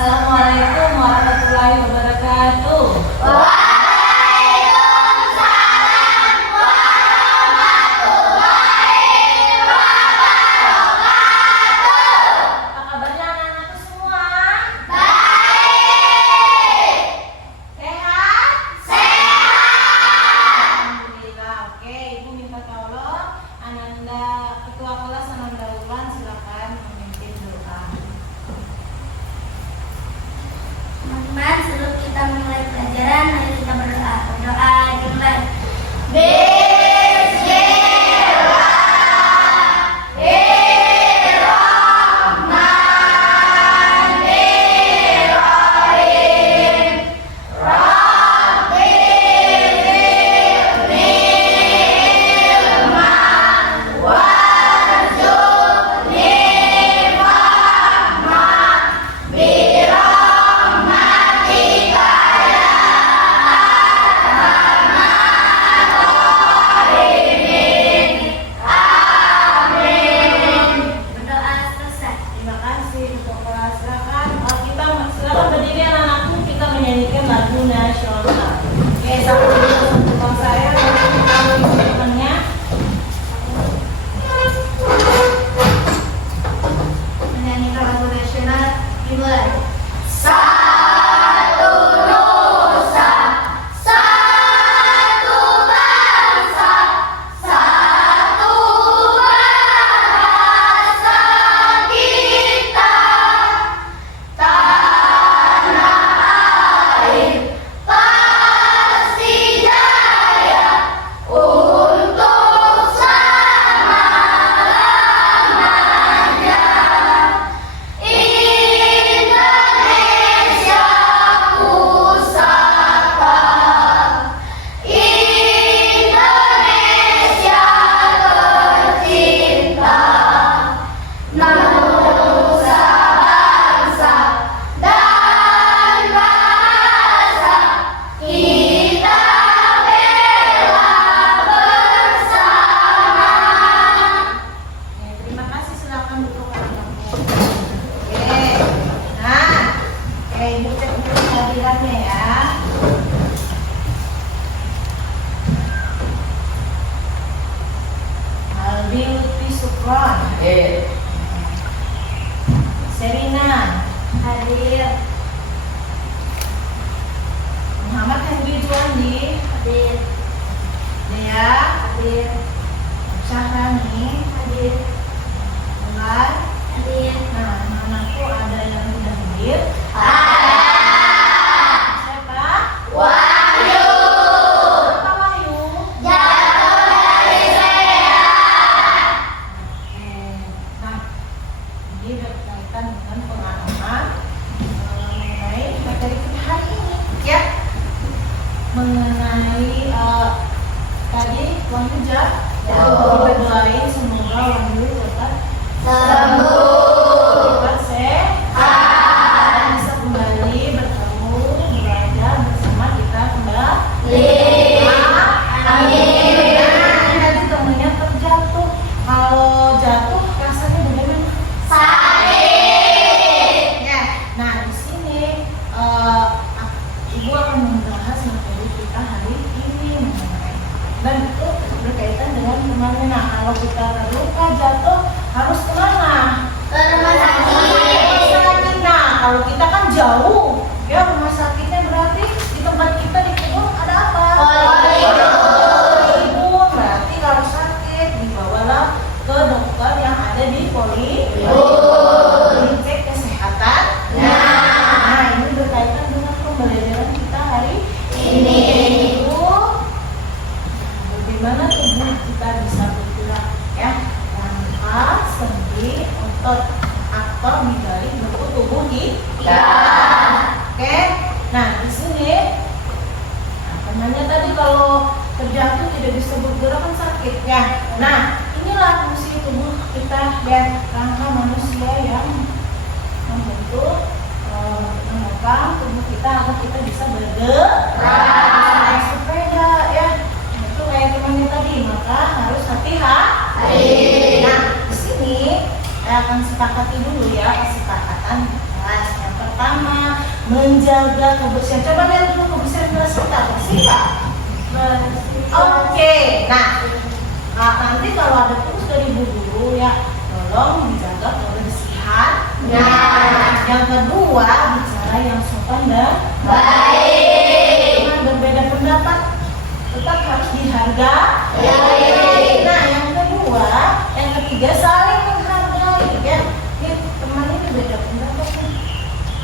Assalamualaikum warahmatullahi wabarakatuh. Waalaikumsalam warahmatullahi wabarakatuh. Apa kabarnya anak-anakku semua? Baik. Sehat? Sehat. Alhamdulillah. Oke, Ibu minta tolong Ananda, Ketua Kelas Ananda Ulan, silakan memimpin doa. Teman-teman, sebelum kita memulai pelajaran, mari kita berdoa. Berdoa dimulai. Bismillahirrahmanirrahim. Rabbi zidni ilman warzuqni fahman birahmatika ya arhamar rahimin. Amin. Berdoa selesai. Terima kasih untuk kelas. Silakan silakan berdiri anak-anakku, kita menyanyikan lagu nasional. Oke, satu untuk saya, lalu kita menyanyikannya. Menyanyikan lagu nasional dimulai. Satu nusa, satu bangsa, satu bahasa kita. Tanah air pasti jaya untuk selama-lamanya. Indonesia pusaka, Indonesia tercinta, nusa bangsa dan bahasa kita bela bersama. Oke, terima kasih. Silakan duduk anak-anakku. Oke, nah, Ibu cek dulu kehadirannya ya. Albi Lutfi Sukron, Serina Hadir. Muhammad Henry Juandi, Hadir. Dea Hadir. Syahrani, Hadir. Bulan. Hadir. Nah, anakku ada yang sudah hadir. Siapa? Wahyu. Siapa Wahyu? Jatuh dari sehat. Oke, nah ini berkaitan dengan pengalaman mengenai materi kita hari ini, ya. Mengenai tadi Wahyu berdoain semoga Wahyu cepat Sembuh. sehat, bisa kembali bertemu belajar bersama kita kembali. Amin. Tadi temennya terjatuh. Kalau jatuh rasanya bagaimana? Sakit. Ya. Nah, di sini Ibu akan membahas materi kita hari ini mengenai, dan itu berkaitan dengan kemana. Nah, kalau kita terluka jatuh harus kemana? Ke rumah sakit. Rumah sakit. Nah, kalau kita kan jauh, ya rumah sakitnya berarti di tempat kita di kebun ada apa? Poliklinik. Berarti kalau sakit dibawalah ke dokter yang ada di poliklinik, cek kesehatan. Nah, ini berkaitan dengan pembelajaran kita hari ini. Ibu, bagaimana tubuh kita bisa bergerak, ya? Tanpa sendi, otot, aktor di balik bentuk tubuh kita. Oke. Nah, di sini namanya tadi kalau terjatuh tidak bisa bergerak kan sakit, ya. Nah, inilah fungsi tubuh kita dan rangka manusia yang membentuk mengembangkan tubuh kita agar kita bisa bergerak. Bisa naik sepeda, ya. Itu kayak temannya tadi, maka harus hati-hati. Nah, di sini saya akan sepakati dulu ya kesepakatan kelas. Yang pertama pertama menjaga kebersihan. Coba lihat dulu kebersihan kelas kita, bersih nggak? Oke, nah nanti kalau ada tugas dari ibu guru ya, tolong dijaga kebersihan. Nah, yang kedua bicara yang sopan dan baik. Jangan berbeda pendapat, tetap harus dihargai. Nah, yang kedua, yang ketiga saling menghargai ya. Nih, teman ini beda pendapat nih,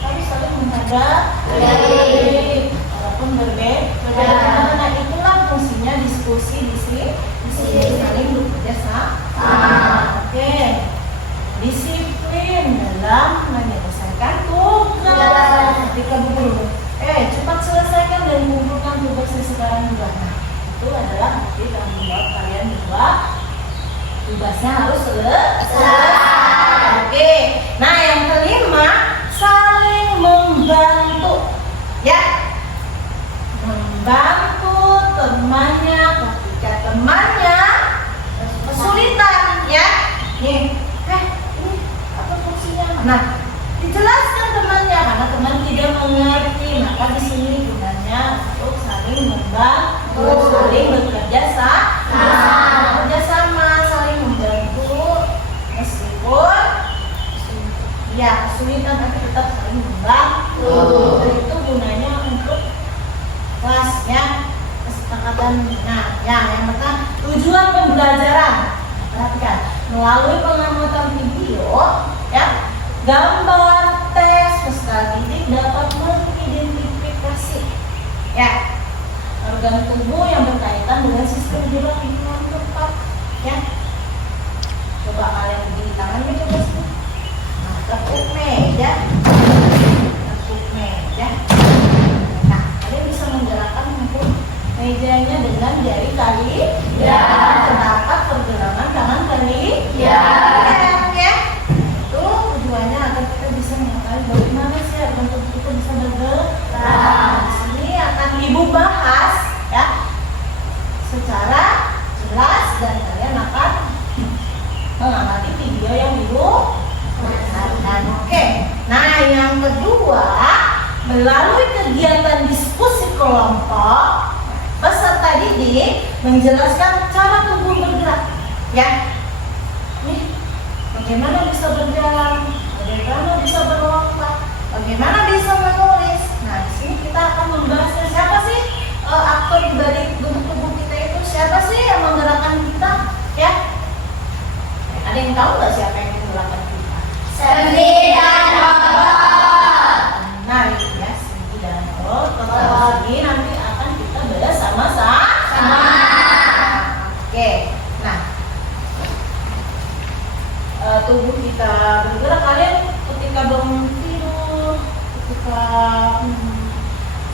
tapi saling menghargai. Walaupun berbeda. Nah, itulah fungsinya diskusi di sini saling bekerja sama. Oke. Disiplin dalam menyelesaikan tugas. Ketika guru, cepat selesaikan dan mengumpulkan tugasnya sekarang juga. Nah, itu adalah bukti tanggung jawab kalian berdua. Tugasnya harus selesai. Oke. Nah, yang kelima, saling membantu. Ya. Membantu temannya ketika temannya kesulitan, ya. Nih, ini apa fungsinya? Nah, dijelaskan temannya karena teman tidak mengerti, maka di sini gunanya untuk saling membantu, saling bekerja sama, saling membantu meskipun ya kesulitan tapi tetap saling membantu. Itu gunanya untuk kelasnya kesepakatan. Nah, yang pertama tujuan pembelajaran. Perhatikan, melalui pengamatan video, ya, gambar, tes, peserta didik dapat mengidentifikasi, ya, organ tubuh yang berkaitan dengan sistem gerak lingkungan tempat, ya. Coba kalian di tangannya coba sih. Nah, tepuk meja. Nah, kalian bisa menggerakkan mejanya dengan jari kali. Terdapat pergelangan tangan kali. Ya. Itu tujuannya agar kita bisa mengetahui bagaimana sih organ tubuh kita bisa bergerak. Di sini akan ibu bahas ya secara jelas dan kalian akan mengamati video yang ibu bahaskan. Oke. Nah, yang kedua, melalui kegiatan diskusi kelompok, peserta didik menjelaskan cara tubuh bergerak, ya. Nih, bagaimana bisa berjalan, bagaimana bisa berlompat, bagaimana bisa menulis. Nah, di sini kita akan membahasnya. Siapa sih aktor di balik bentuk tubuh kita itu? Siapa sih yang menggerakkan kita, ya? Ada yang tahu nggak siapa yang menggerakkan kita? Sendi dan otot. Nah, ya, sendi dan otot. Ini nanti akan kita bahas sama-sama. Oke, nah, tubuh kita bergerak. Kalian ketika bangun tidur, ketika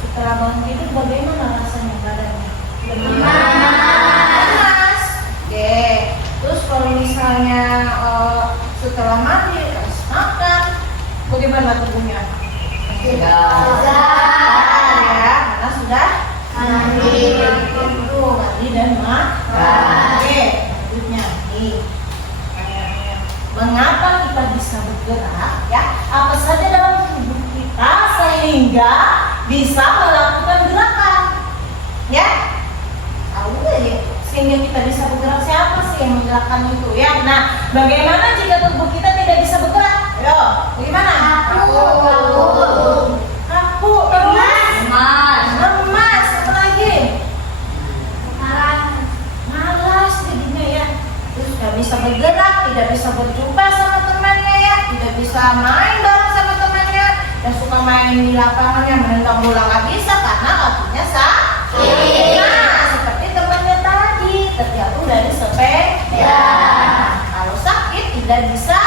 setelah bangun tidur, bagaimana rasanya badannya? Panas. Oke. Terus kalau misalnya setelah mandi, harus makan, bagaimana tubuhnya? Sudah. Ya, karena sudah mandi dan makan. Oke, selanjutnya nih. Mengapa kita bisa bergerak? Ya, apa saja dalam tubuh kita sehingga bisa melakukan gerakan? Ya, tahu nggak ya? Sehingga kita bisa bergerak, siapa sih yang menggerakkan itu? Ya, nah, bagaimana jika tubuh kita tidak bisa bergerak? Ayo, bagaimana? Kaku, terus? Lemas, apa lagi? Malas jadinya ya. Terus nggak bisa bergerak, tidak bisa berjumpa sama temannya ya, tidak bisa main bareng sama temannya, yang suka main di lapangannya menendang bola nggak bisa karena kakinya sakit. Nah, seperti temannya tadi terjatuh dari sepeda. Kalau sakit tidak bisa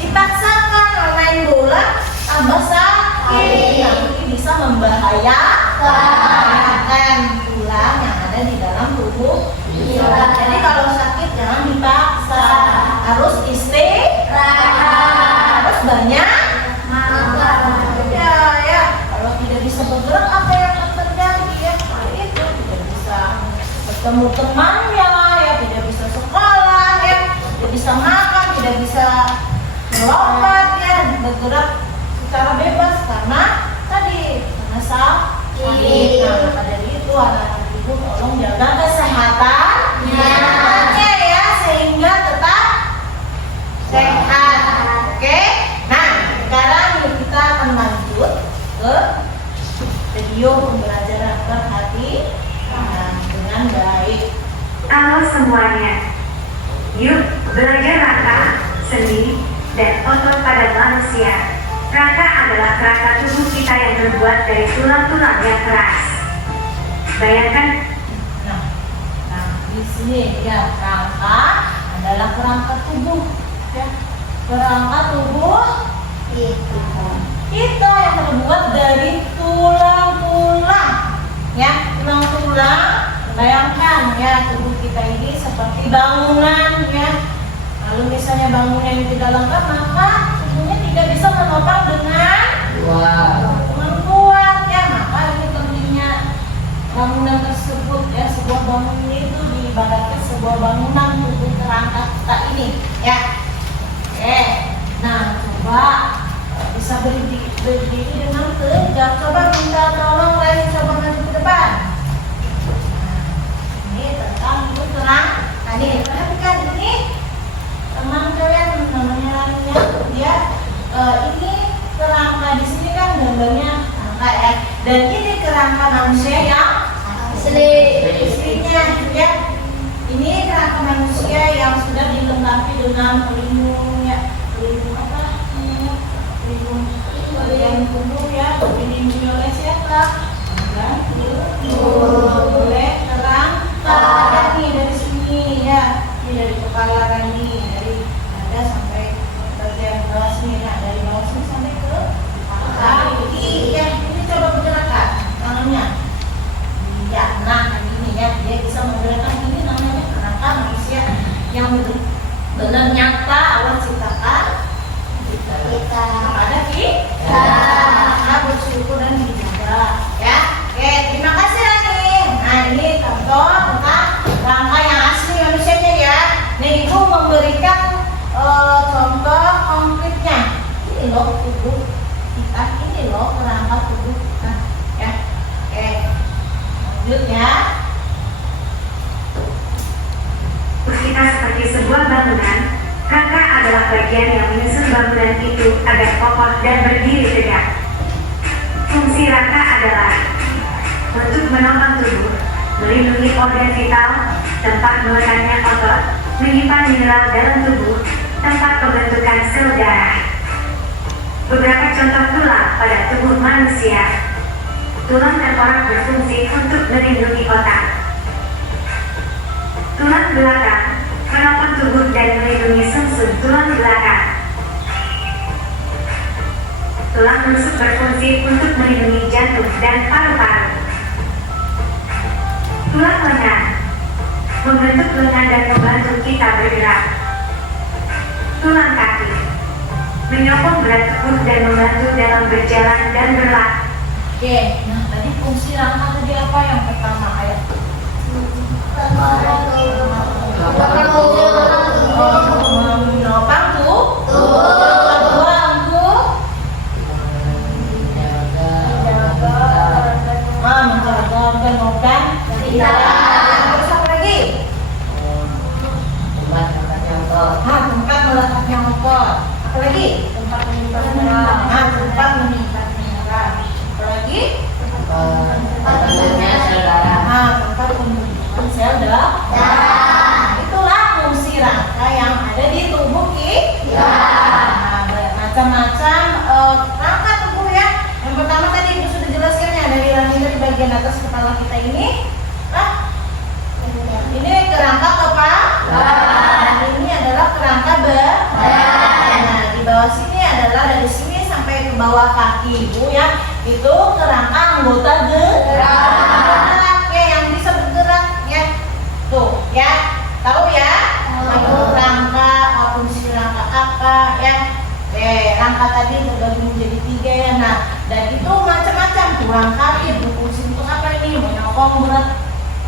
dipaksakan main bola, tambah sakit, nanti bisa membahayakan tulang yang ada di dalam tubuh. Jadi kalau sakit jangan dipaksa, harus istirahat, harus banyak makan. Ya, kalau tidak bisa bergerak apa yang akan terjadi ya? Itu tidak bisa bertemu temannya ya, tidak bisa sekolah ya, tidak bisa makan, tidak bisa melompat ya, bergerak secara bebas sakit. Nah, maka dari itu anak-anak ibu tolong jaga kesehatannya ya, sehingga tetap sehat. Oke. Nah, sekarang kita akan lanjut ke video pembelajaran berhati dengan baik. Halo semuanya, yuk belajar rangka, sendi, dan otot pada manusia. Rangka adalah kerangka tubuh kita yang terbuat dari tulang-tulang yang keras. Bayangkan. Nah, di sini ya, rangka adalah kerangka tubuh. Ya, kerangka tubuh kita yang terbuat dari tulang-tulang. Ya, tulang-tulang. Bayangkan ya, tubuh kita ini seperti bangunan ya. Kalau misalnya bangunan yang tidak lengkap, maka tubuhnya tidak bisa menopang dengan kuat ya. Maka ini pentingnya bangunan tersebut ya. Sebuah bangunan itu diibaratkan sebuah bangunan tubuh kerangka kita ini ya. Oke, nah coba bisa berdiri dengan tegak. Coba minta tolong lain, coba maju ke depan. Ini tentang tubuh kerangka. Tadi perhatikan ini. Teman kalian namanya lainnya dia ini kerangka di sini kan gambarnya kerangka ya, dan ini kerangka manusia yang aslinya ya. Ini kerangka manusia yang sudah dilengkapi dengan pelindung ya, pelindung apa namanya, pelindung bagian tubuh ya, dilindungi oleh siapa? Oleh kerangka nih dari sini ya, ini dari kepala Rani, sampai bagian bawah sini, nah dari bawah sini sampai ke kaki ya. Ini coba bergerakkan tangannya ya. Nah ini ya, dia bisa menggerakkan. Ini namanya kerangka manusia yang benar nyata Allah ciptakan kita kepada kita. Nah, bersyukur dan dijaga ya. Oke, terima kasih Rani. Nah ini contoh tentang kerangka yang asli manusianya ya. Nih ibu memberikan contoh konkretnya. Ini loh tubuh kita, ini loh kerangka tubuh kita ya. Oke, lanjut ya. Kita seperti sebuah bangunan. Rangka adalah bagian yang menyusun bangunan itu agar kokoh dan berdiri tegak. Fungsi rangka adalah untuk menopang tubuh, melindungi organ vital, tempat melekatnya otot, menyimpan mineral dalam tubuh, tempat pembentukan sel darah. Beberapa contoh tulang pada tubuh manusia. Tulang tengkorak berfungsi untuk melindungi otak. Tulang belakang menopang tubuh dan melindungi sumsum tulang belakang. Tulang rusuk berfungsi untuk melindungi jantung dan paru-paru. Tulang lengan membentuk lengan dan membantu kita bergerak. Tulang kaki menyokong berat tubuh dan membantu dalam berjalan dan berlari. Oke, nah tadi fungsi rangka tadi apa yang pertama ayat? Menopang tubuh. Kedua untuk menjaga organ-organ kita. Terus apa lagi? Tempat meletaknya otot. Apa lagi? Tempat menyimpan mineral. Tempat menyimpan mineral. Apa lagi? Tempat pembentukan sel darah. Itulah fungsi rangka yang ada di tubuh kita. Macam-macam rangka tubuh ya. Yang pertama tadi Ibu sudah jelaskan ya, dari bagian atas kepala kita ini. Ini kerangka kepala. Ini adalah kerangka badan. Nah, di bawah sini adalah dari sini sampai ke bawah kaki Ibu ya. Itu kerangka anggota gerak ya, yang bisa bergerak ya. Tuh ya, tahu ya? Itu rangka, fungsi rangka apa ya? Rangka tadi terbagi menjadi 3 ya. Nah, dan itu macam-macam. Tulang kaki berfungsi untuk apa ini? Menyokong berat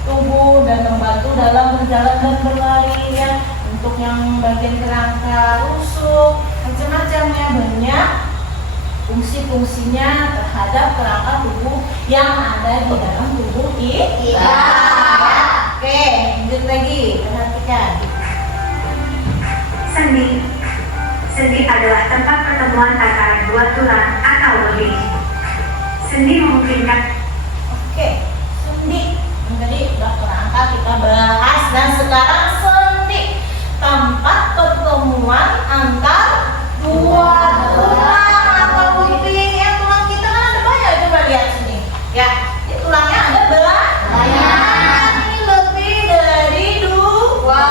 tubuh dan membantu dalam berjalan dan berlari ya. Untuk yang bagian kerangka rusuk macam-macam ya, banyak fungsi-fungsinya terhadap kerangka tubuh yang ada di dalam tubuh kita. Oke, lanjut lagi, perhatikan. Sendi. Sendi adalah tempat pertemuan antara dua tulang atau lebih. Sendi memungkinkan. Oke, sendi. Yang tadi udah kerangka kita bahas, dan sekarang sendi, tempat pertemuan antar dua tulang atau lebih. Ya, tulang kita kan ada banyak, coba lihat sini. Ya, ini tulangnya ada banyak. Ini lebih dari dua.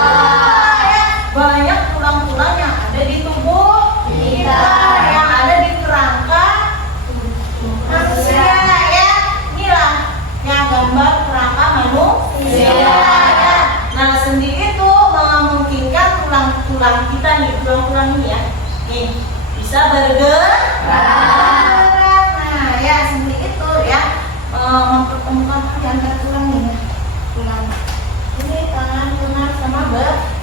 Ya, banyak tulang-tulang yang ada di tubuh kita, yang ada di kerangka manusia. Ya, inilah yang gambar kerangka manusia. Ya. Nah, sendi itu memungkinkan tulang-tulang kita nih, tulang-tulang ini ya, nih bisa bergerak. Nah, ya sendi itu ya mempertemukan di antara tulang ini, tulang ini, tangan, lengan sama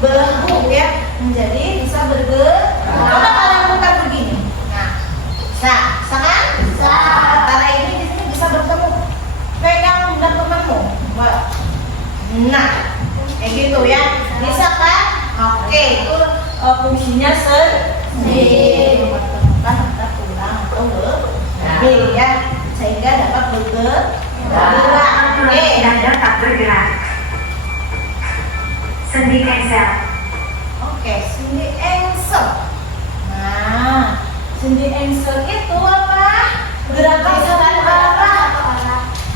bahu ya, menjadi bisa bergerak. Coba kalian putar begini. Nah, bisa kan? Bisa. Antara ini di sini bisa bertemu. Pegang dan temanmu. Nah, kayak gitu ya. Bisa kan? Oke, itu fungsinya sendi, mempertemukan antara tulang atau lebih ya, sehingga dapat bergerak. Oke. Dan dapat bergerak. Sendi engsel. Oke, sendi engsel. Nah, sendi engsel itu apa? Gerakan satu arah.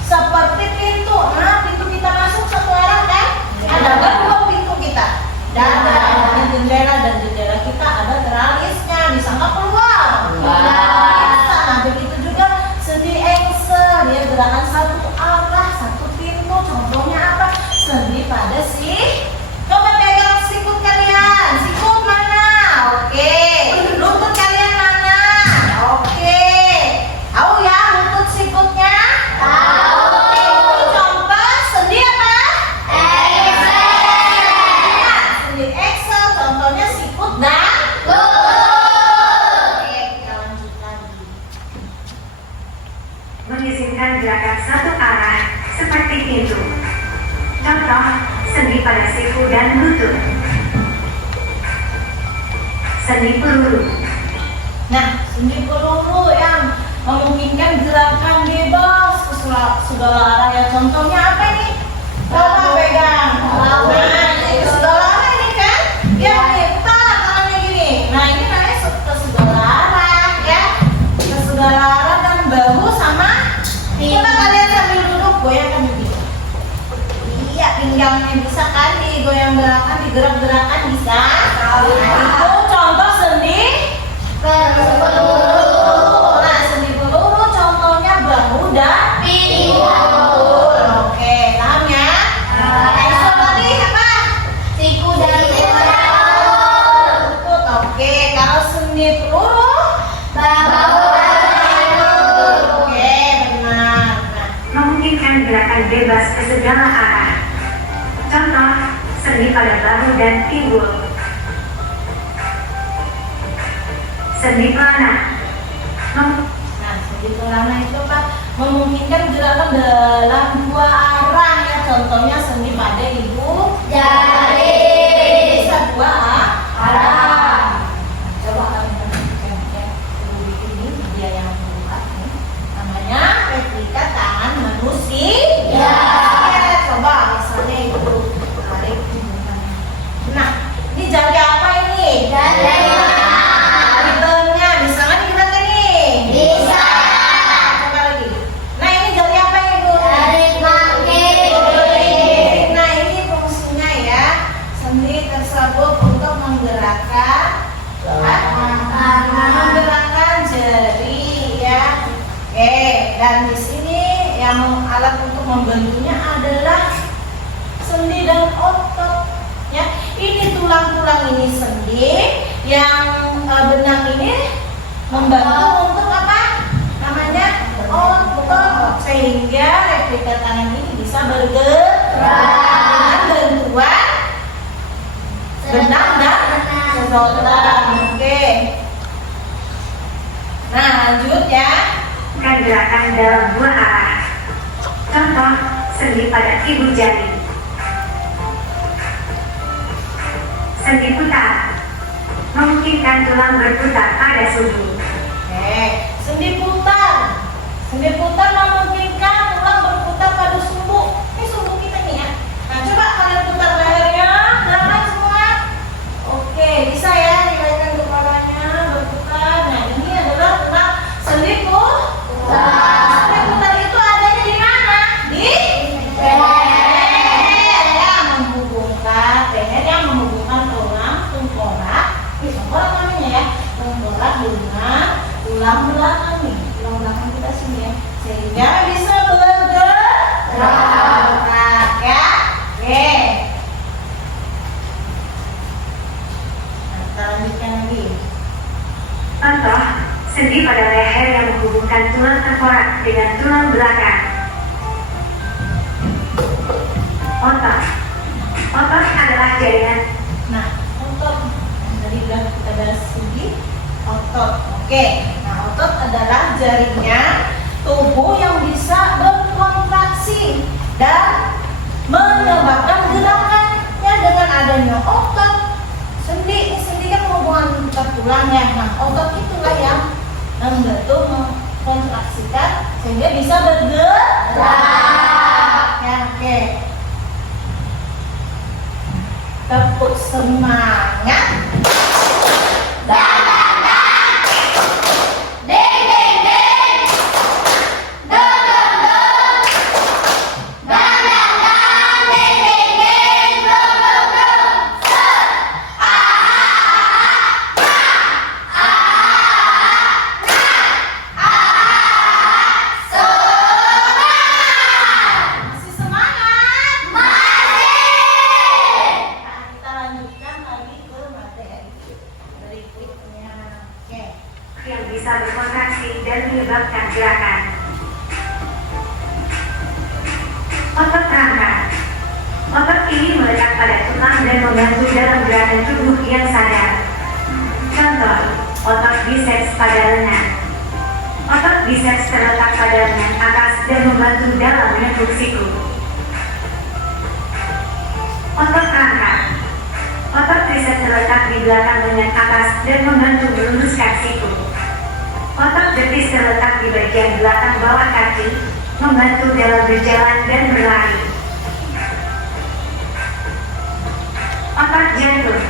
Seperti pintu. Nah, pintu kita masuk satu arah kan? Ada kan dua pintu kita. Dan ada jendela, dan jendela kita ada teralisnya, bisa nggak keluar? Bisa. Nah, begitu juga sendi engsel, dia gerakan satu arah, satu pintu. Contohnya apa? Sendi pada sih. Coba pegang sikut kalian. Sikut mana? Oke. Lutut kalian mana? Oke. Tahu ya lutut sikutnya? Tahu. Itu contoh sendi apa? Engsel. Nah, sendi engsel contohnya sikut dan lutut. Oke, kita lanjut lagi. Mengizinkan gerakan satu arah seperti pintu. Contoh, sendi pada siku dan lutut. Sendi peluru. Nah, sendi peluru yang memungkinkan gerakan bebas ke segala arah ya. Contohnya apa ini? Coba pegang. Nah, ini ke segala arah ini kan? Ya, nih, putar tangannya gini. Nah, ini namanya ke segala arah ya. Ke segala arah dan bahu sama. Coba kalian sambil duduk goyangkan begini. Iya, pinggangnya bisa kan digoyang-gerakan, digerak-gerakan bisa. Nah, itu contoh sendi peluru. Nah, sendi peluru contohnya bahu dan pinggul. Oke, paham ya? Engsel tadi apa? Siku dan lutut. Oke, kalau sendi peluru bahu dan pinggul. Oke, benar. Nah, Memungkinkan gerakan bebas ke segala arah. Contoh, sendi pada bahu dan pinggul. Sendi pelana. Nah, sendi pelana itu kan memungkinkan gerakan dalam dua arah ya. Contohnya sendi pada ibu jari. Bisa dua arah. Coba kalian perhatikan ya. Ibu ini dia yang buat nih. Namanya replika tangan manusia. Ya, coba misalnya ibu tarik hubungannya. Nah, ini jari apa ini? Jari tengah. Bisa nggak digunakan nih? Bisa. Coba lagi. Nah, ini jari apa ini bu? Jari kaki. Nah, ini fungsinya ya. Sendi tersebut untuk menggerakkan jari ya. Oke, dan di sini yang alat untuk membantunya adalah sendi dan otot ya. Ini tulang-tulang ini sendi, yang benang ini membantu untuk apa? Namanya otot, sehingga replika tangan ini bisa bergerak dengan bantuan benang dan sedotan. Oke. Nah, lanjut ya. dan gerakan dalam dua arah. Contoh, sendi pada ibu jari. Sendi putar memungkinkan tulang berputar pada sumbu. Oke, sendi putar. Sendi putar memungkinkan tulang berputar pada sumbu. Ini sumbu kita nih ya. Nah, coba kalian putar lehernya, gerakan semua. Oke, bisa ya dikaitkan kepalanya berputar. Nah, ini adalah tulang sendi putar. Sendi putar itu adanya di mana? Di leher yang menghubungkan tulang tengkorak. Tengkorak namanya ya. Tengkorak dengan tulang belakang nih. Tulang belakang kita sini ya. Sehingga bisa bergerak ya. Oke. Nah, kita lanjutkan lagi. Contoh, sendi pada leher yang menghubungkan tulang tengkorak dengan tulang belakang. Otot. Otot adalah jaringan. Nah, otot. Tadi bilang kita bahas sendi otot. Oke. Nah, otot adalah jaringan tubuh yang bisa berkontraksi dan menyebabkan gerakan ya dengan adanya otot. Sendi kan hubungan antar tulang ya. Nah, otot itulah yang membantu mengkontraksikan sehingga bisa bergerak. Ya, oke. Tepuk semangat. Masih semangat? Masih. Nah, kita lanjutkan lagi ke materi berikutnya. Oke. Yang bisa berkontraksi dan menyebabkan gerakan. Otot rangka. Otot ini melekat pada tulang dan membantu dalam gerakan tubuh yang sadar. Contoh, otot biceps pada lengan. Otot biceps terletak pada lengan atas dan membantu dalam menekuk siku. Otot rangka. Otot triceps terletak di belakang lengan atas dan membantu meluruskan siku. Otot betis terletak di bagian belakang bawah kaki, membantu dalam berjalan dan berlari. Otot jantung.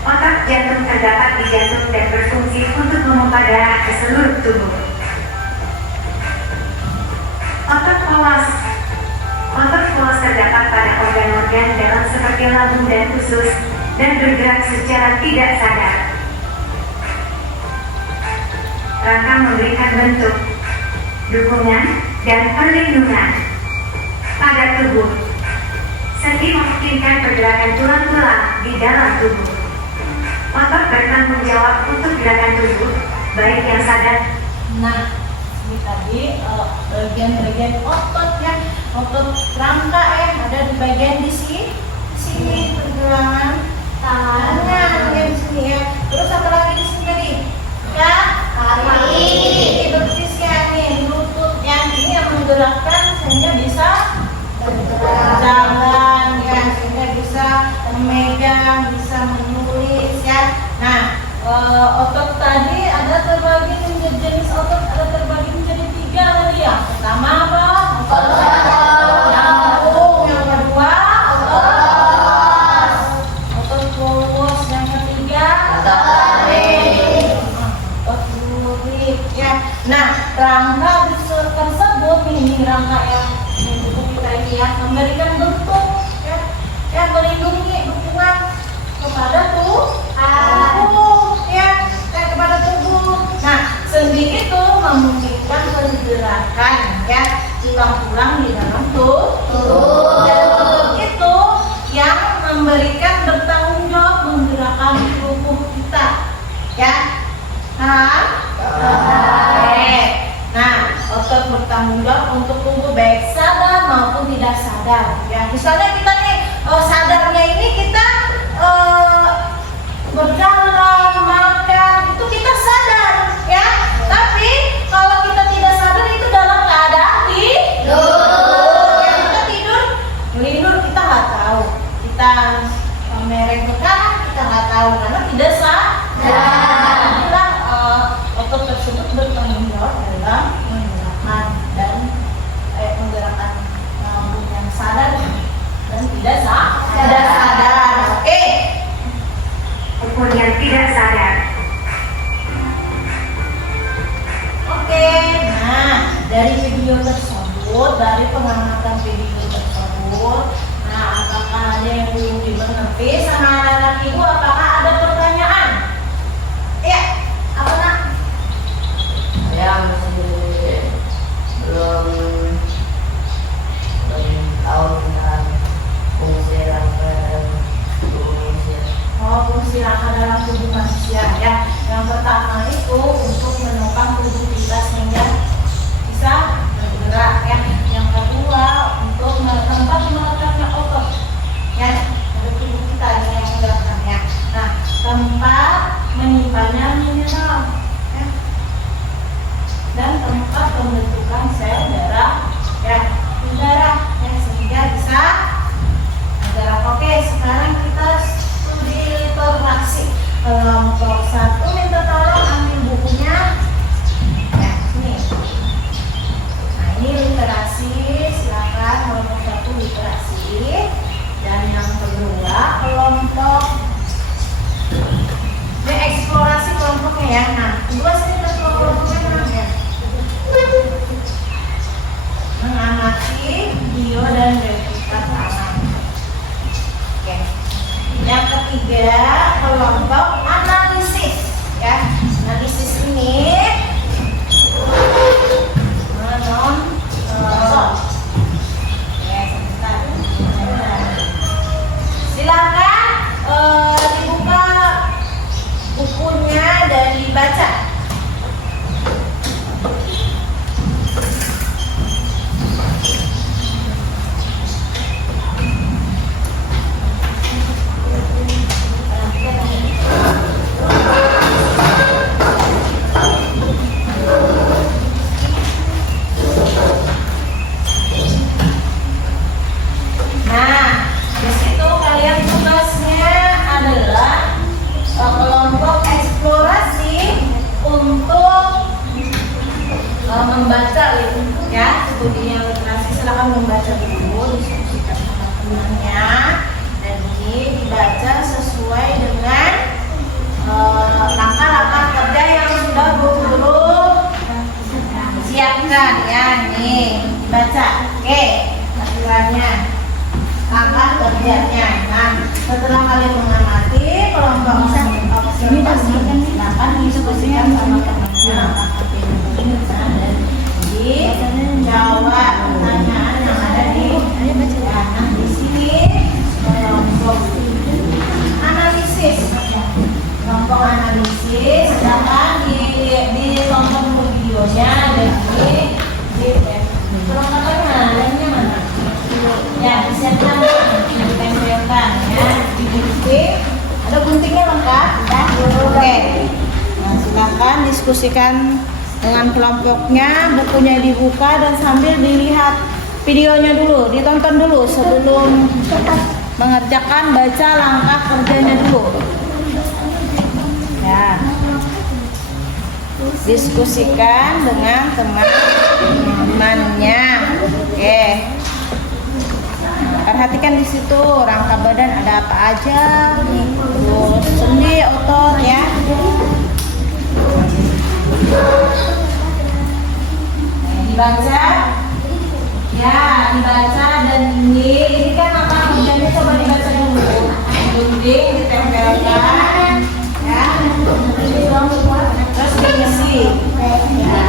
Otot jantung terdapat di jantung dan berfungsi untuk memompa darah ke seluruh tubuh. Otot polos. Otot polos terdapat pada organ-organ dalam seperti lambung dan usus dan bergerak secara tidak sadar. Rangka memberikan bentuk, dukungan, dan perlindungan pada tubuh. Sendi memungkinkan pergerakan tulang-tulang di dalam tubuh. Otot bertanggung jawab untuk gerakan tubuh, baik yang sadar. Nah, ini tadi bagian-bagian otot ya, otot rangka ya, ada di bagian di sini pergelangan tangan ya di sini ya. Terus apa lagi di sini tadi? Kaki, betis ya nih, lutut ya. Ini yang menggerakkan sehingga bisa berjalan ya, sehingga bisa memegang, bisa menulis ya. Nah, otot tadi ada terbagi menjadi jenis otot, ada terbagi menjadi 3 lagi ya. Pertama apa? Otot lambung. Yang kedua otot polus. Yang ketiga otot lurik ya. Nah, rangka tersebut ini rangka yang tubuh kita ini ya, memberikan bentuk ya, melindungi dukungan kepada tubuh ya, kepada tubuh. Nah, sendi itu memungkinkan pergerakan ya tulang-tulang di dalam tubuh. Dan otot itu yang memberikan bertanggung jawab menggerakkan tubuh kita ya. Nah, otot bertanggung jawab untuk tubuh baik sadar maupun tidak sadar ya. Misalnya kita nih sadarnya ini kita berjalan, makan, itu kita sadar ya. Tapi dari video tersebut, dari pengamatan video tersebut, nah apakah ada yang belum dimengerti sama anak-anak ibu? Apakah ada pertanyaan? Ya, apa nak? Saya masih belum tahu tentang fungsi rangka dan tubuh manusia. Oh, fungsi rangka dalam tubuh manusia ya. Yang pertama itu untuk menopang tubuh kita sehingga bisa bergerak ya. Yang kedua untuk tempat melekatnya otot ya, pada tubuh kita ini yang menggerakkannya. Nah, tempat menyimpannya mineral ya. Dan tempat pembentukan sel darah ya, darah ya, sehingga bisa bergerak. Oke, sekarang kita studi literasi kelompok 1. Minta tolong ambil bukunya ya, ini. Nah, ini literasi, silakan kelompok 1 literasi. Dan yang kedua kelompok ini eksplorasi kelompoknya ya. Nah, kedua cerita kelompoknya ya. Mengamati video dan replika alam. Oke. Yang ketiga kelompok analisis ya. Analisis ini silakan dibuka bukunya dan dibaca. Nah, di situ kalian tugasnya adalah kelompok eksplorasi untuk membaca ya, studinya literasi. Silakan membaca dulu, diskusikan sama temannya, dan ini dibaca sesuai dengan langkah-langkah kerja yang sudah guru siapkan ya. Nih dibaca, oke, aturannya, langkah kerjanya. Nah, setelah kalian mengamati kelompok observasi, silakan diskusikan sama temannya langkah kerjanya dan dijawab pertanyaan yang ada di nah, di sini kelompok analisis. Kelompok analisis, silakan ditonton dulu videonya dan perlengkapannya mana? Ya, disiapkan, ditempelkan ya, di gunting. Ada guntingnya lengkap? Ya. Oke. Nah, silakan diskusikan dengan kelompoknya, bukunya dibuka dan sambil dilihat videonya dulu, ditonton dulu sebelum mengerjakan, baca langkah kerjanya dulu. Ya. Diskusikan dengan teman-temannya. Oke. Perhatikan di situ rangka badan ada apa aja, terus sendi, otot ya. Dibaca, ya dibaca dan ini kan apa kerjanya, coba dibaca dulu. Gunting, ditempelkan, ya. Terus diisi. Ya.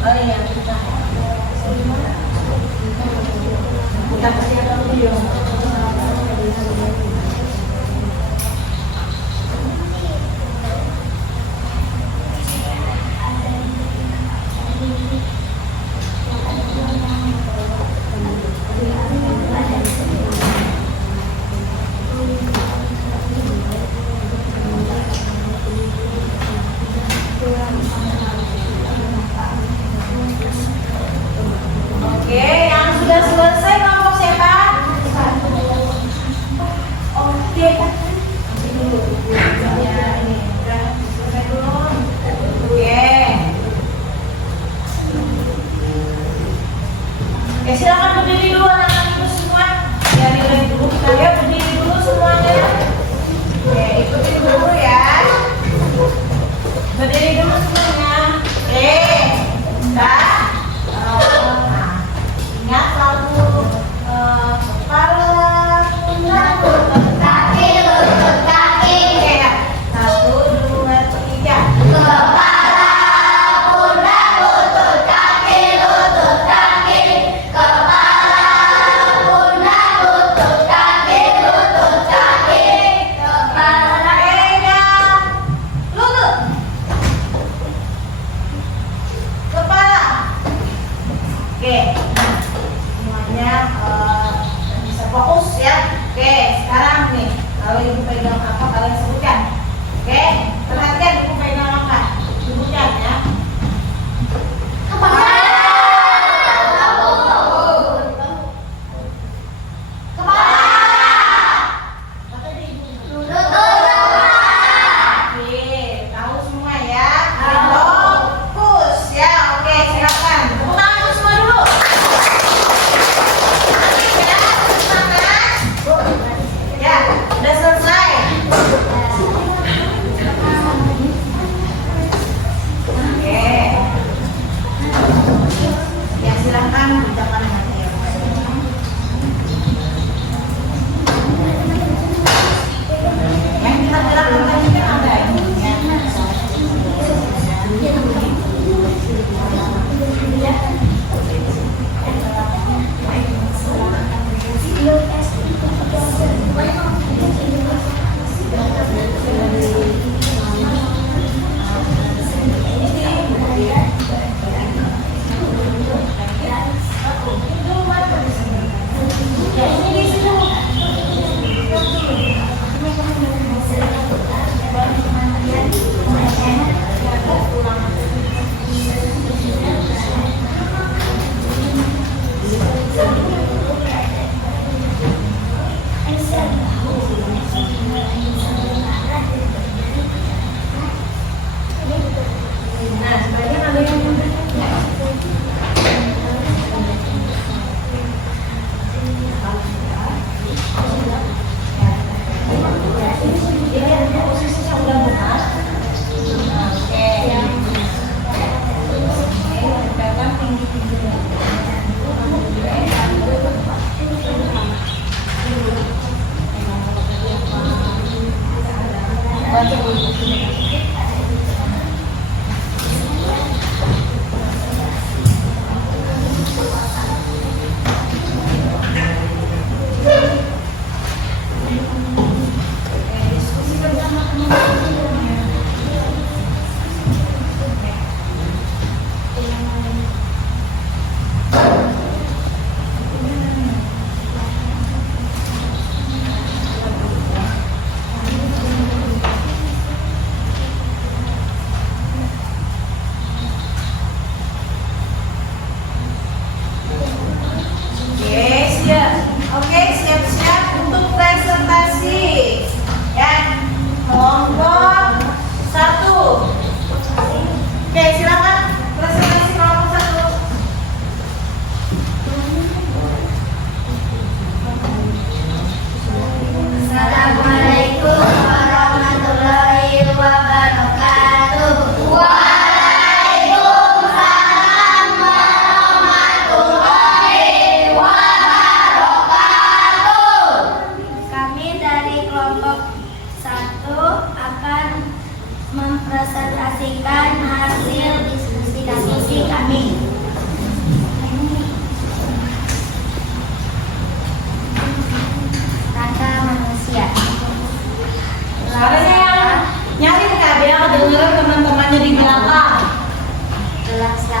Oh iya, kita persiapkan dulu. Oke, yang sudah selesai kelompok siapa?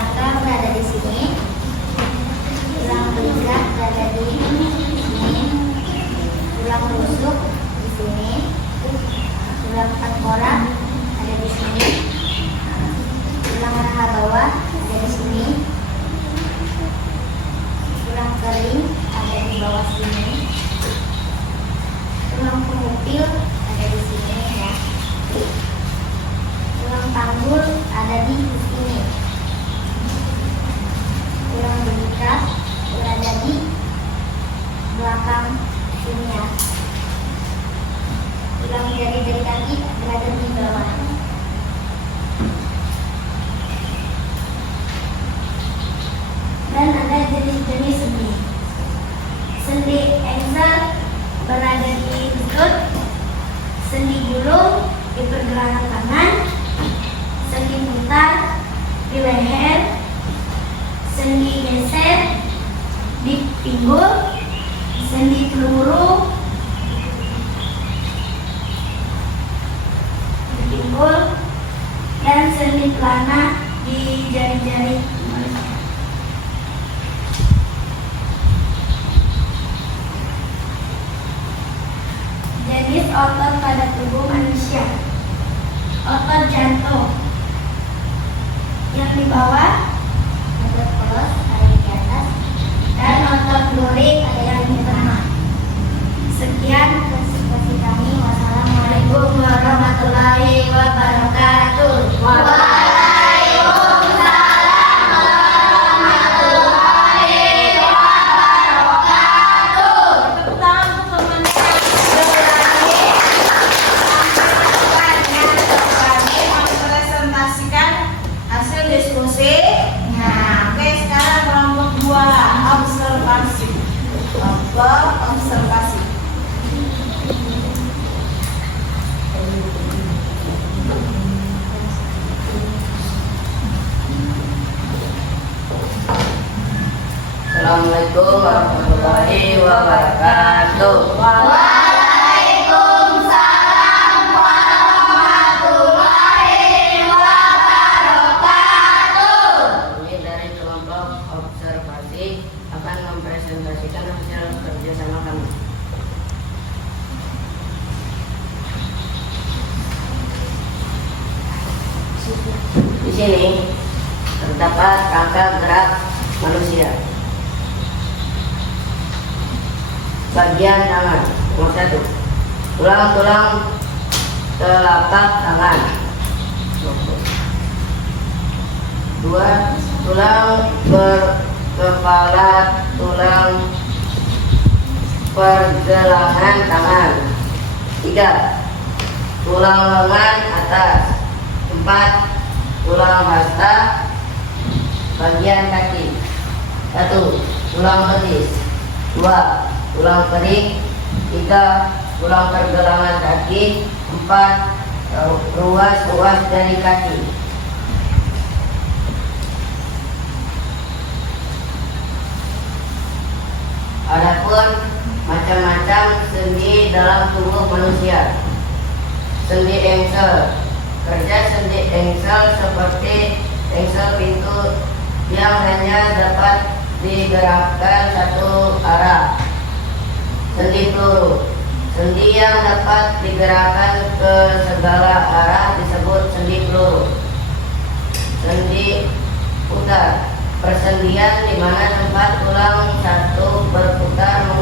rangka berada di sini, tulang beludak berada di sini, tulang rusuk di sini, tulang tengkorak ada di sini, tulang raha bawah ada di sini, tulang kering ada di bawah sini, tulang pengupil ada di sini ya. Tulang panggul ada di sini. Tulang belikat berada di belakang sini ya. Tulang jari dari kaki berada di bawah. Dan ada jenis-jenis sendi. Sendi engsel berada di lutut, sendi gulung di pergelangan tangan, sendi putar di leher, sendi geser di pinggul, sendi peluru di pinggul, dan sendi pelana di jari-jari. Jenis otot pada tubuh manusia. Otot jantung yang di bawah, otot polos ada di atas, dan otot duri ada yang di tengah. Sekian presentasi kami. Wassalamualaikum warahmatullahi wabarakatuh. Waalaikumsalam warahmatullahi wabarakatuh. Tepuk tangan untuk teman kami mempresentasikan hasil diskusi. Nah, oke, sekarang kelompok 2 observasi. Kelompok observasi. Assalamualaikum warahmatullahi wabarakatuh. Waalaikumsalam warahmatullahi wabarakatuh. Kami dari kelompok observasi akan mempresentasikan hasil kerjasama kami. Di sini terdapat rangka gerak manusia. Bagian tangan, nomor 1, tulang-tulang telapak tangan. 2, tulang berkepala, tulang pergelangan tangan. 3, tulang lengan atas. 4, tulang hasta bagian kaki. 1, tulang betis. 2, tulang kering. 3, tulang pergelangan kaki. 4, ruas-ruas dari kaki. Adapun macam-macam sendi dalam tubuh manusia. Sendi engsel. Kerja sendi engsel seperti engsel pintu yang hanya dapat digerakkan satu arah. Sendi peluru. Sendi yang dapat digerakkan ke segala arah disebut sendi peluru. Sendi putar. Persendian di mana tempat tulang satu berputar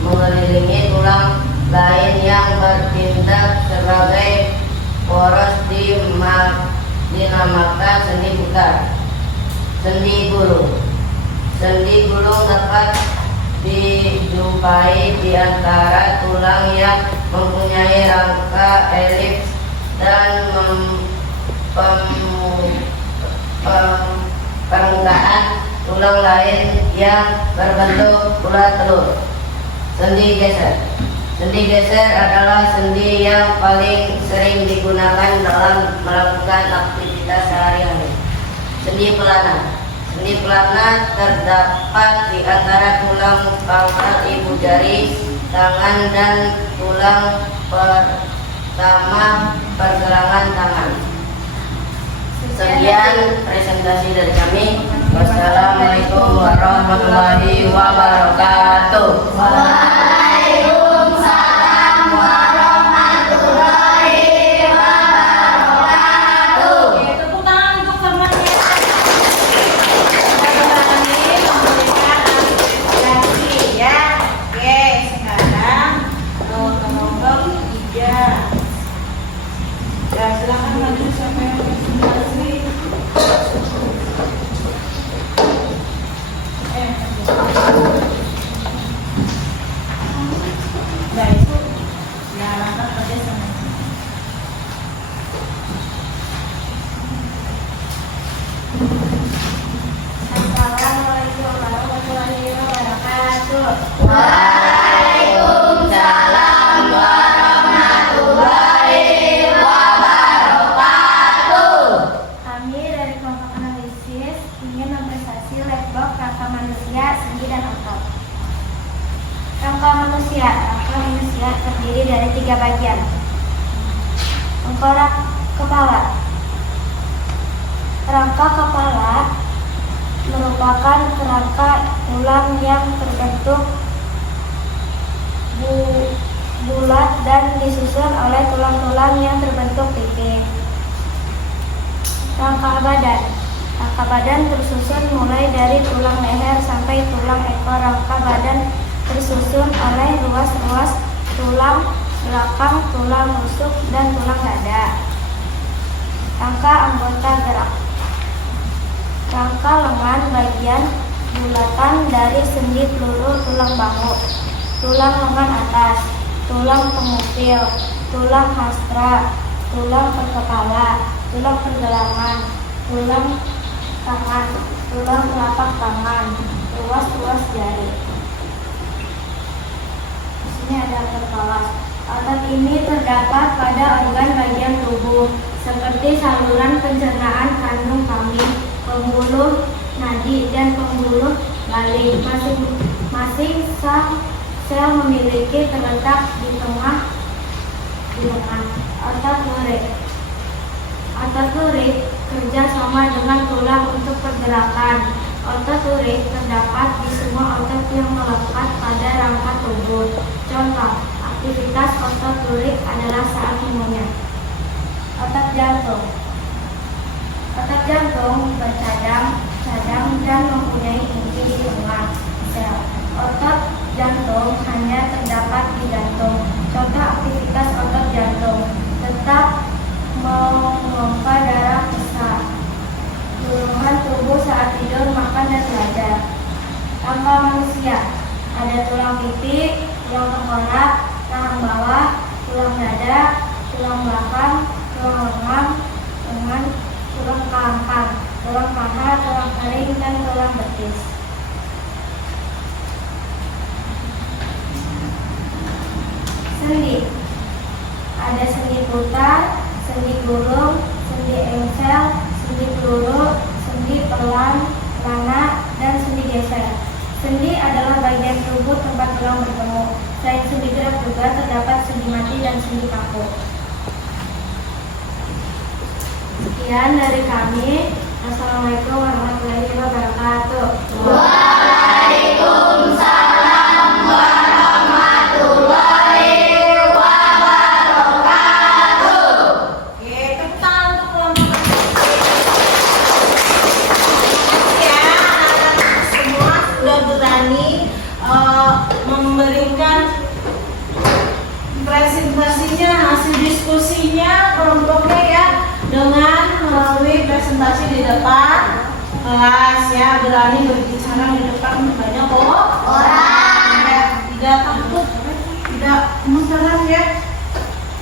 mengelilingi tulang lain yang bertindak sebagai poros dinamakan sendi putar. Sendi gulung. Sendi gulung dapat dijumpai di antara tulang yang mempunyai rangka elips dan permukaan tulang lain yang berbentuk bulat telur. Sendi geser. Sendi geser adalah sendi yang paling sering digunakan dalam melakukan aktivitas sehari-hari. Sendi pelana. Sendi pelana terdapat di antara tulang pangkal ibu jari tangan dan tulang pertama pergelangan tangan. Sekian presentasi dari kami. Wassalamualaikum warahmatullahi wabarakatuh. Waalaikumsalam warahmatullahi wabarakatuh. Oke, tepuk tangan untuk temannya. Kita berani memberikan apresiasi ya. Oke, sekarang kelompok 3. Ya, silakan maju siapa yang presentasi. Nah, itu ya langkah kerja sama. Assalamualaikum warahmatullahi wabarakatuh. Waalaikumsalam warahmatullahi wabarakatuh. Kami dari kelompok analisis ingin mempresentasi Letbox rangka manusia, sendi dan otot. Rangka manusia terdiri dari 3 bagian. Tengkorak kepala. Rangka kepala merupakan kerangka tulang yang terbentuk bulat dan disusun oleh tulang-tulang yang terbentuk pipih. Rangka badan. Rangka badan tersusun mulai dari tulang leher sampai tulang ekor. Rangka badan tersusun oleh ruas-ruas tulang belakang, tulang rusuk, dan tulang dada. Rangka anggota gerak. Rangka lengan bagian bulatan dari sendi peluru tulang bahu, tulang lengan atas, tulang pengupil, tulang hastra, tulang perkepala, tulang pergelangan, tulang tangan, tulang telapak tangan, ruas-ruas jari. Di sini ada kepala. Otot ini terdapat pada organ bagian tubuh seperti saluran pencernaan kandung kambing, pembuluh nadi, dan pembuluh baling. Masing-masing sel memiliki terletak di tengah otot lurik. Otot lurik kerja sama dengan tulang untuk pergerakan. Otot lurik terdapat di semua otot yang melekat pada rangka tubuh. Contoh, aktivitas otot lurik adalah saat mengunyah. Otot jantung. Otot jantung bercadang dan mempunyai inti di tengah sel. Otot jantung hanya terdapat di jantung. Contoh aktivitas otot jantung: tetap memompa darah besar, dorongan tubuh saat tidur, makan, dan belajar. Rangka manusia ada tulang pipi, tulang tengkorak, rahang bawah, tulang dada, tulang belakang, tulang lengan, tulang kelangkang, tulang paha, tulang taring, dan tulang betis. Sendi ada sendi putar, sendi gulung, sendi engsel, sendi peluru, sendi pelana, dan sendi geser. Sendi adalah bagian tubuh tempat tulang bertemu. Selain sendi gerak juga terdapat sendi mati dan sendi kaku. Sekian dari kami. Assalamualaikum warahmatullahi wabarakatuh. Waalaikumsalam warahmatullahi wabarakatuh. Oke, tepuk tangan untuk kelompok ya. Anak-anak semua sudah berani memberikan presentasinya, hasil diskusinya kelompoknya ya, dengan melalui presentasi di depan kelas ya, berani berbicara di depan banyak orang ya, tidak takut, tidak gemeteran ya.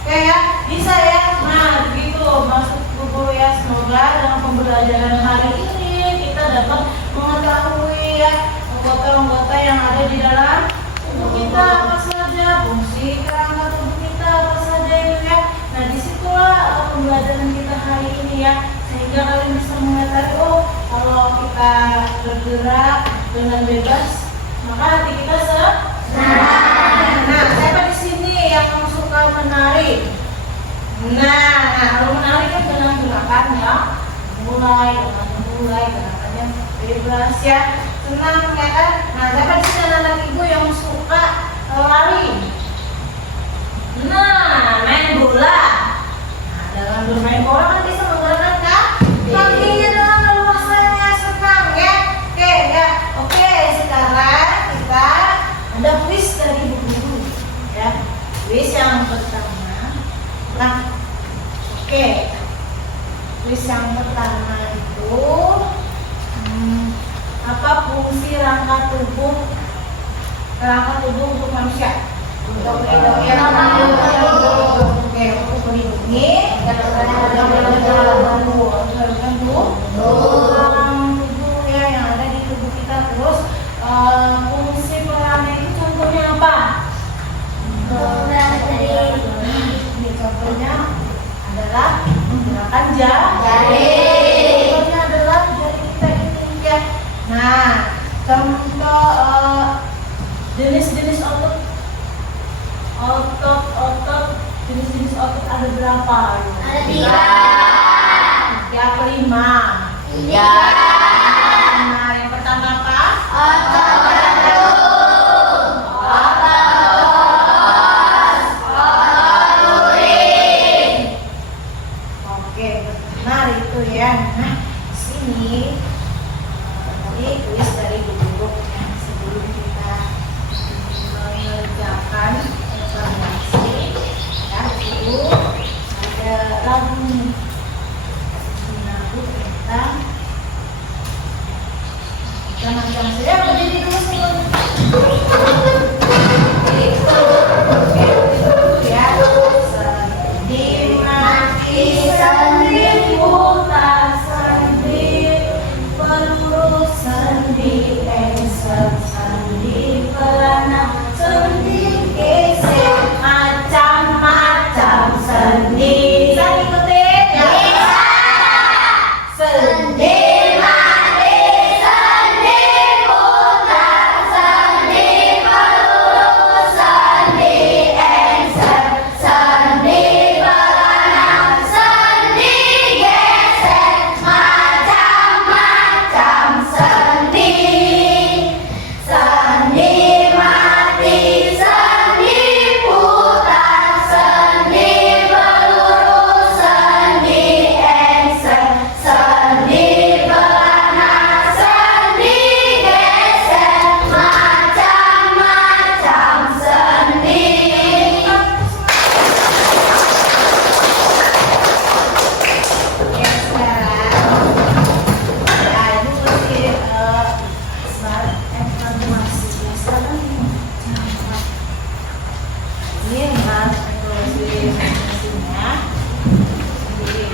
Oke ya, bisa ya. Nah, begitu maksud guru ya. Semoga dengan pembelajaran hari ini kita dapat mengetahui ya anggota-anggota yang ada di dalam tubuh kita apa saja, fungsi kerangka tubuh kita apa saja itu ya. Nah, disitulah pembelajaran kita hari ini ya, sehingga kalian bisa mengetahui oh kalau kita bergerak dengan bebas maka hati kita senang. Nah, siapa di sini yang suka menari? Nah, kalau menari kan dengan gerakan ya. mulai gerakannya bebas ya, tenang ya kan. Nah, siapa di sini anak ibu yang suka lari? Nah, main bola. Nah, dalam bermain bola kan bisa menggerakkan kakinya dalam leluasannya, senang ya. Oke ya, oke. Sekarang kita ada quiz dari ibu guru ya. Quiz yang pertama. Nah, oke. Quiz yang pertama itu apa fungsi rangka tubuh untuk manusia? Untuk melindungi, untuk melindungi tulang tubuh ya yang ada di tubuh kita. Terus fungsi perannya itu contohnya apa? Contohnya adalah menggunakan jari. Contohnya adalah jari kita ini ya. Nah, contoh jenis-jenis jenis-jenis otot ada berapa? Ada 3. 3 atau 5? 3. Nah, yang pertama apa? Otot jantung, otot urin. Oke, benar itu ya. Nah, sini tadi tulis dari guru ya, sebelum kita mengerjakan evaluasi ya, itu ada lagu nih. Lagu tentang jangan-jangan saya berdiri dulu sebelum sendi mati sendi putar sendi pelurus sendi engser sendi pelana sendi gesek macam-macam sendi. Bisa ikutin? Bisa. Sendi mati sendi putar sendi pelurus sendi engser sendi pelana sendi gesek macam-macam sendi. Sendi mati sendi putar sendi pelurus sendi engser sendi pelana sendi gesek macam-macam sendi. Ya, sekarang ya ibu kasih slide evaluasi sekarang ini mas evaluasinya jadi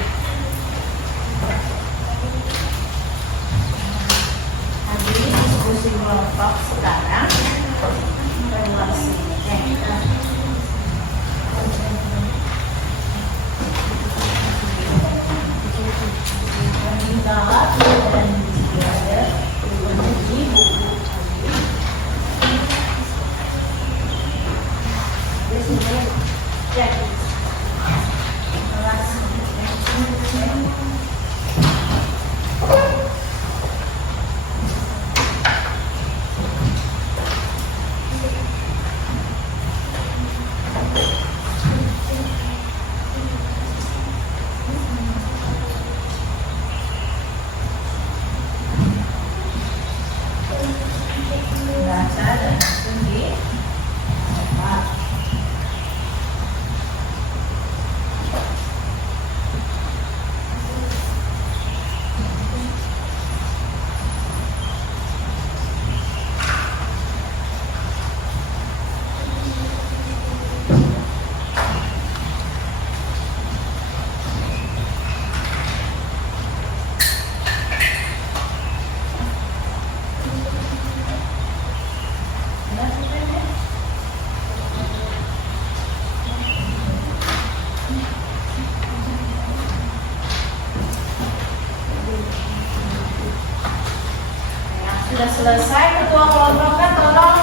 tadi diskusi kelompok, sekarang evaluasi. Di bawah dan di ada di buku. Jadi, kelas baca dan sendi. Sudah selesai ketua kelompoknya, tolong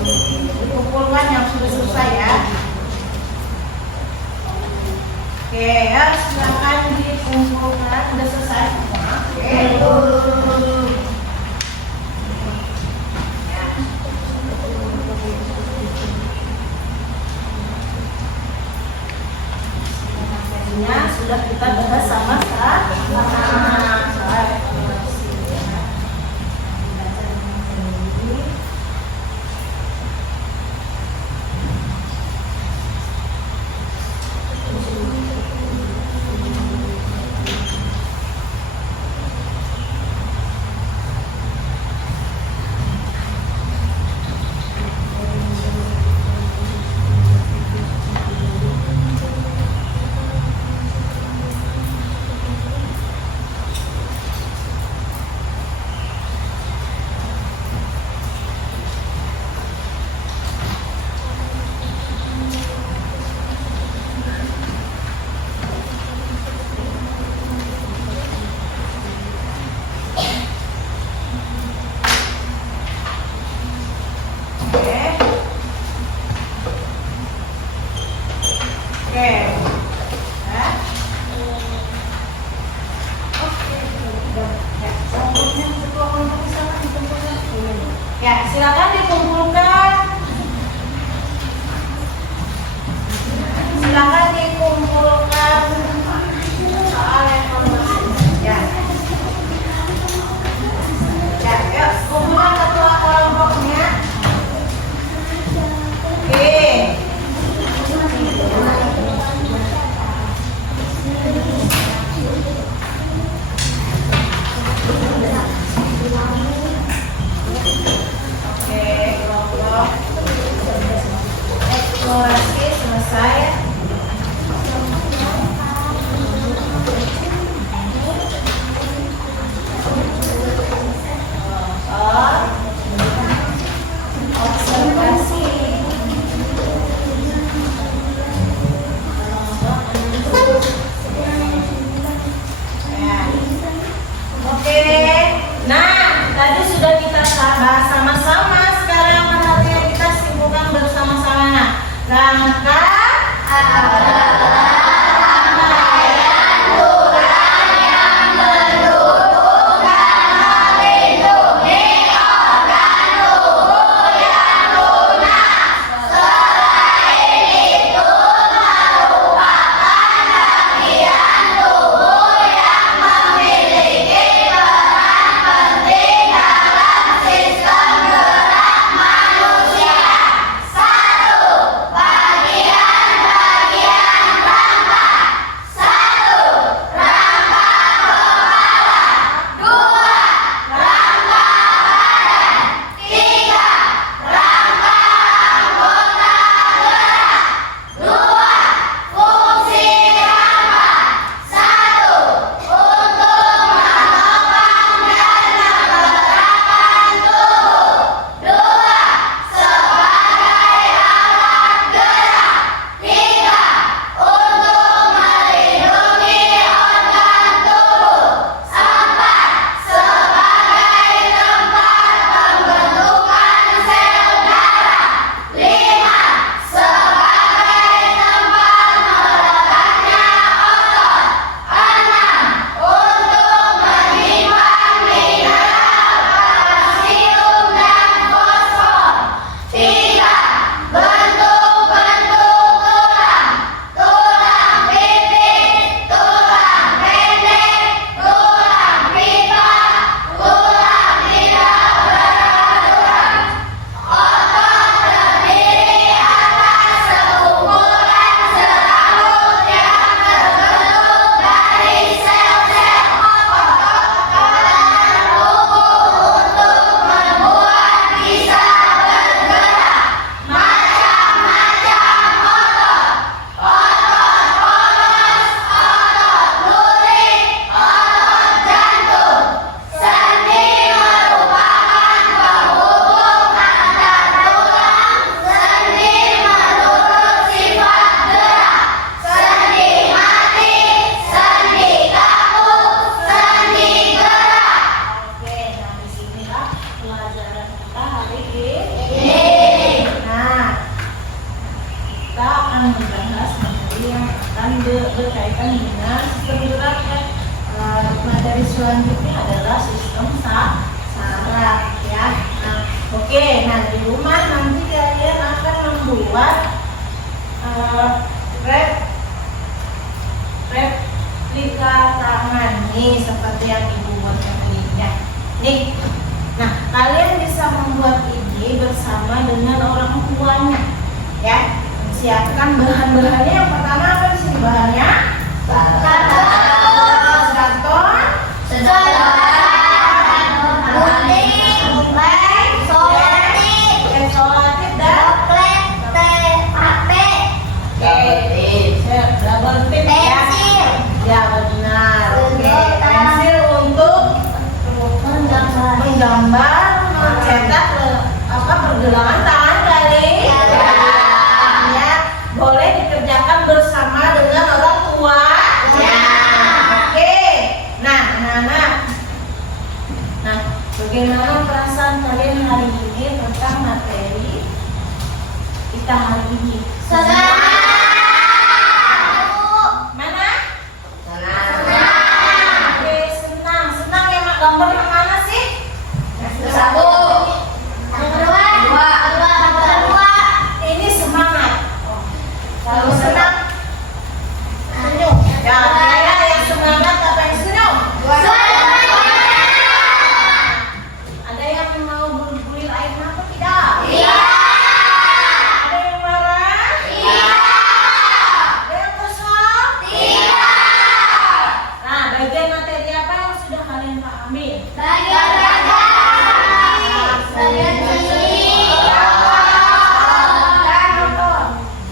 dikumpulkan yang sudah selesai ya. Oke ya, silakan di simpulkan. Udah selesai semua? Oke. Materinya sudah kita bahas sama-sama. Ya, silakan dikumpulkan. Silakan dikumpulkan soal yang ya. Ya, yuk kumpulkan ketua kelompoknya. Oke. Kelompok eksplorasi selesai. Observasi. Ya. Oke. Nah, tadi sudah kita bahas sama-sama. Sekarang perhatian kita simpulkan bersama-sama. Rangka Bagian-bagian membuat replika tangan nih seperti yang ibu buat ini. Nih, nah kalian bisa membuat ini bersama dengan orang tuanya, ya. Siapkan bahan-bahannya. Yang pertama apa di sini bahannya? Karton, solatif dan double tip ya. Ya benar. Oke, pensil untuk menggambar, mencetak pergelangan tangan kali. Ya, boleh dikerjakan bersama dengan orang tua. Oke. Nah, anak-anak. Nah, bagaimana perasaan kalian hari ini tentang materi kita hari ini? Mana? Oke, senang. Senang ya, Mak. Gambar yang mana sih? Ini semangat. Kalau senang, senyum. Ya, ada yang semangat apa yang senyum? Ada yang mau bergulir air mata tidak? Iya. Ada yang marah? Iya. Ada yang kosong? Tidak. Nah, bagian materi apa yang sudah kalian pahami?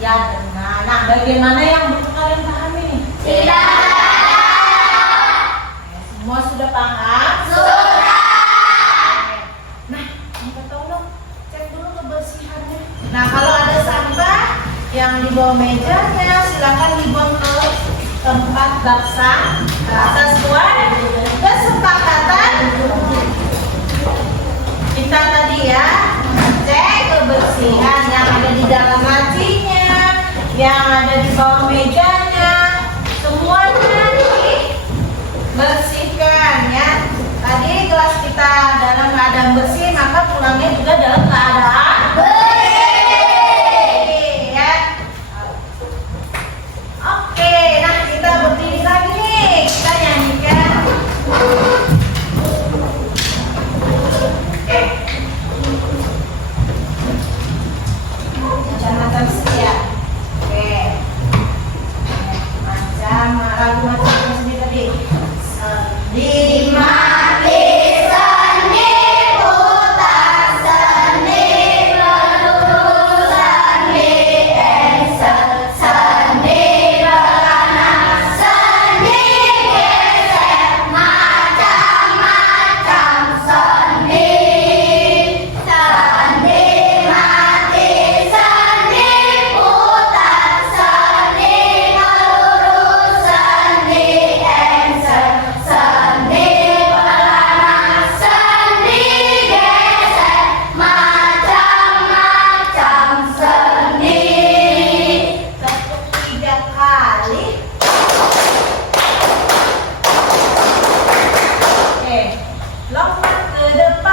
Ya, benar. Nah, bagaimana yang belum kalian pahami nih? Semua sudah paham? Nah, minta tolong cek dulu kebersihannya. Nah, kalau ada sampah yang di bawah mejanya, silakan dibuang ke tempat baksa. Sesuai kesepakatan kita tadi ya, cek kebersihan yang ada di dalam lacinya, yang ada di bawah mejanya, semuanya dibersihkan ya. Tadi kelas kita dalam keadaan bersih, maka pulangnya juga dalam keadaan bersih ya. Oke, nah kita berdiri lagi nih, kita nyanyikan. Macam-macam setia. Oke. Lagu macam sendiri tadi. Di mati seni putar seni peluru seni esok seni belana seni gesek macam-macam seni mati seni putar seni peluru seni esok seni belana seni gesek macam-macam seni. Ketuk 3 kali. Oke, lompat ke depan.